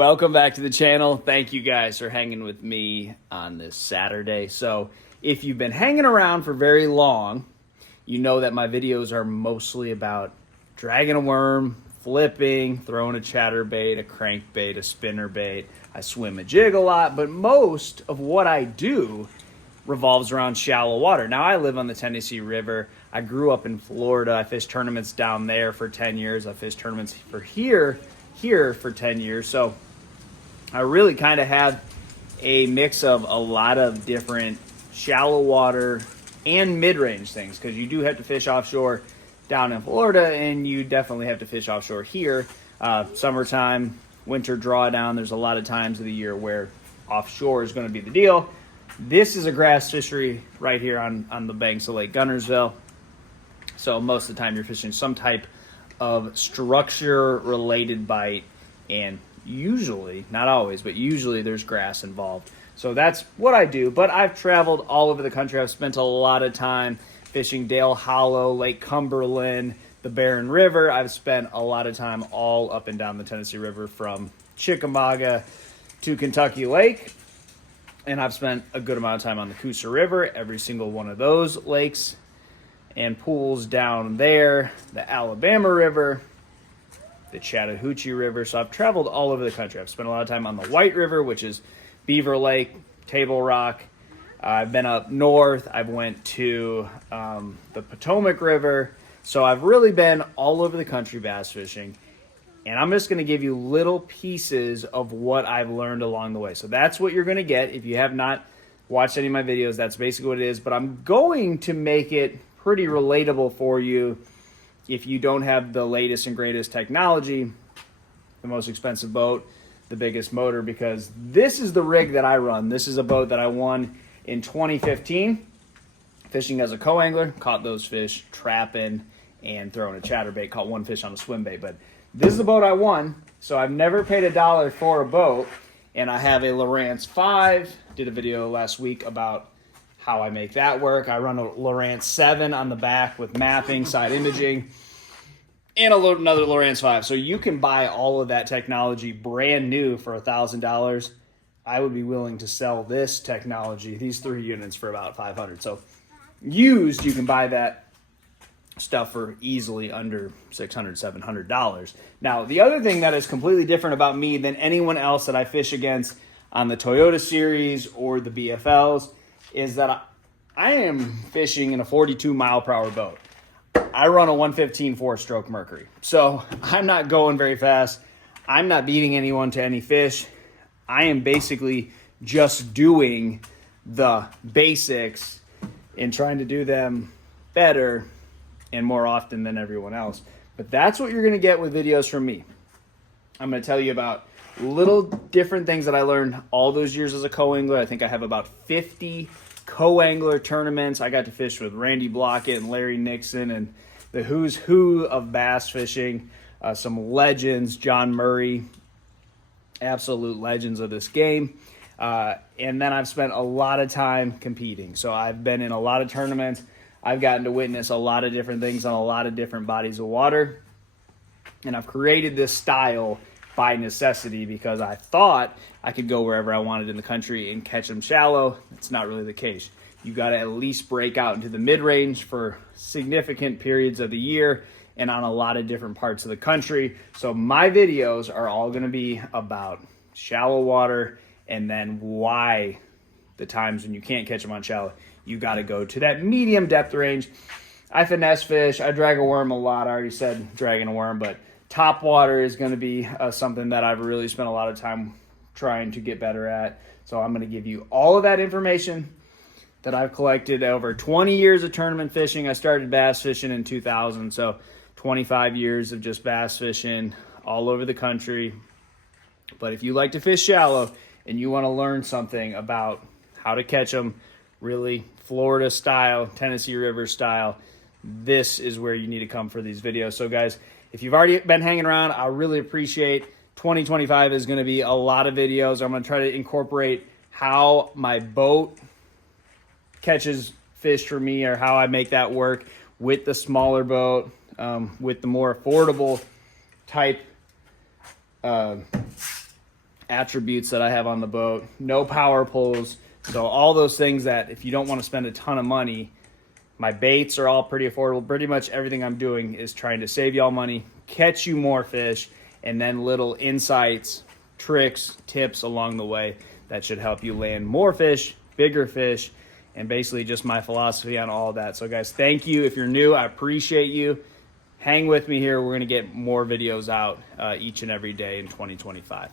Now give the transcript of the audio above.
Welcome back to the channel. Thank you guys for hanging with me on this Saturday. So if you've been hanging around for very long, you know that my videos are mostly about dragging a worm, flipping, throwing a chatterbait, a crankbait, a spinnerbait. I swim a jig a lot, but most of what I do revolves around shallow water. Now, I live on the Tennessee River. I grew up in Florida. I fished tournaments down there for 10 years. I fished tournaments for here for 10 years. So I really kind of have a mix of a lot of different shallow water and mid-range things, because you do have to fish offshore down in Florida, and you definitely have to fish offshore here. Summertime, winter drawdown, there's a lot of times of the year where offshore is going to be the deal. This is a grass fishery right here on the banks of Lake Gunnersville. So most of the time you're fishing some type of structure-related bite, and usually, not always, but usually there's grass involved. So that's what I do, but I've traveled all over the country. I've spent a lot of time fishing Dale Hollow, Lake Cumberland, the Barren River. I've spent a lot of time all up and down the Tennessee River from Chickamauga to Kentucky Lake. And I've spent a good amount of time on the Coosa River, every single one of those lakes and pools down there, the Alabama River, the Chattahoochee River. So I've traveled all over the country. I've spent a lot of time on the White River, which is Beaver Lake, Table Rock. I've been up north. I've went to the Potomac River. So I've really been all over the country bass fishing. And I'm just going to give you little pieces of what I've learned along the way. So that's what you're going to get. If you have not watched any of my videos, that's basically what it is. But I'm going to make it pretty relatable for you if you don't have the latest and greatest technology, the most expensive boat, the biggest motor, because this is the rig that I run. This is a boat that I won in 2015, fishing as a co-angler. Caught those fish trapping and throwing a chatterbait. Caught one fish on a swim bait, but this is the boat I won. So I've never paid $1 for a boat, and I have a Lowrance 5. Did a video last week about how I make that work. I run a Lowrance 7 on the back with mapping, side imaging, and another Lowrance 5. So you can buy all of that technology brand new for $1,000. I would be willing to sell this technology, these 3 units, for about $500. So used, you can buy that stuff for easily under $600, $700. Now, the other thing that is completely different about me than anyone else that I fish against on the Toyota series or the BFLs is that I am fishing in a 42 mile per hour boat. I run a 115 4-stroke Mercury. So I'm not going very fast. I'm not beating anyone to any fish. I am basically just doing the basics and trying to do them better and more often than everyone else. But that's what you're going to get with videos from me. I'm going to tell you about little different things that I learned all those years as a co-angler. I think I have about 50 co-angler tournaments. I got to fish with Randy Blockett and Larry Nixon and the who's who of bass fishing. Some legends, John Murray, absolute legends of this game. And then I've spent a lot of time competing. So I've been in a lot of tournaments. I've gotten to witness a lot of different things on a lot of different bodies of water. And I've created this style by necessity because I thought I could go wherever I wanted in the country and catch them shallow. It's not really the case. You got to at least break out into the mid-range for significant periods of the year and on a lot of different parts of the country. So my videos are all going to be about shallow water, and then why the times when you can't catch them on shallow, you got to go to that medium depth range. I finesse fish. I drag a worm a lot. I already said dragging a worm, but top water is going to be something that I've really spent a lot of time trying to get better at. So I'm going to give you all of that information that I've collected over 20 years of tournament fishing. I started bass fishing in 2000, so 25 years of just bass fishing all over the country. But if you like to fish shallow and you want to learn something about how to catch them really Florida style, Tennessee River style, this is where you need to come for these videos. So guys, if you've already been hanging around, I really appreciate 2025 is going to be a lot of videos. I'm going to try to incorporate how my boat catches fish for me, or how I make that work with the smaller boat, with the more affordable type attributes that I have on the boat, no power pulls. So all those things that if you don't want to spend a ton of money, my baits are all pretty affordable. Pretty much everything I'm doing is trying to save y'all money, catch you more fish, and then little insights, tricks, tips along the way that should help you land more fish, bigger fish, and basically just my philosophy on all of that. So guys, thank you. If you're new, I appreciate you. Hang with me here. We're going to get more videos out each and every day in 2025.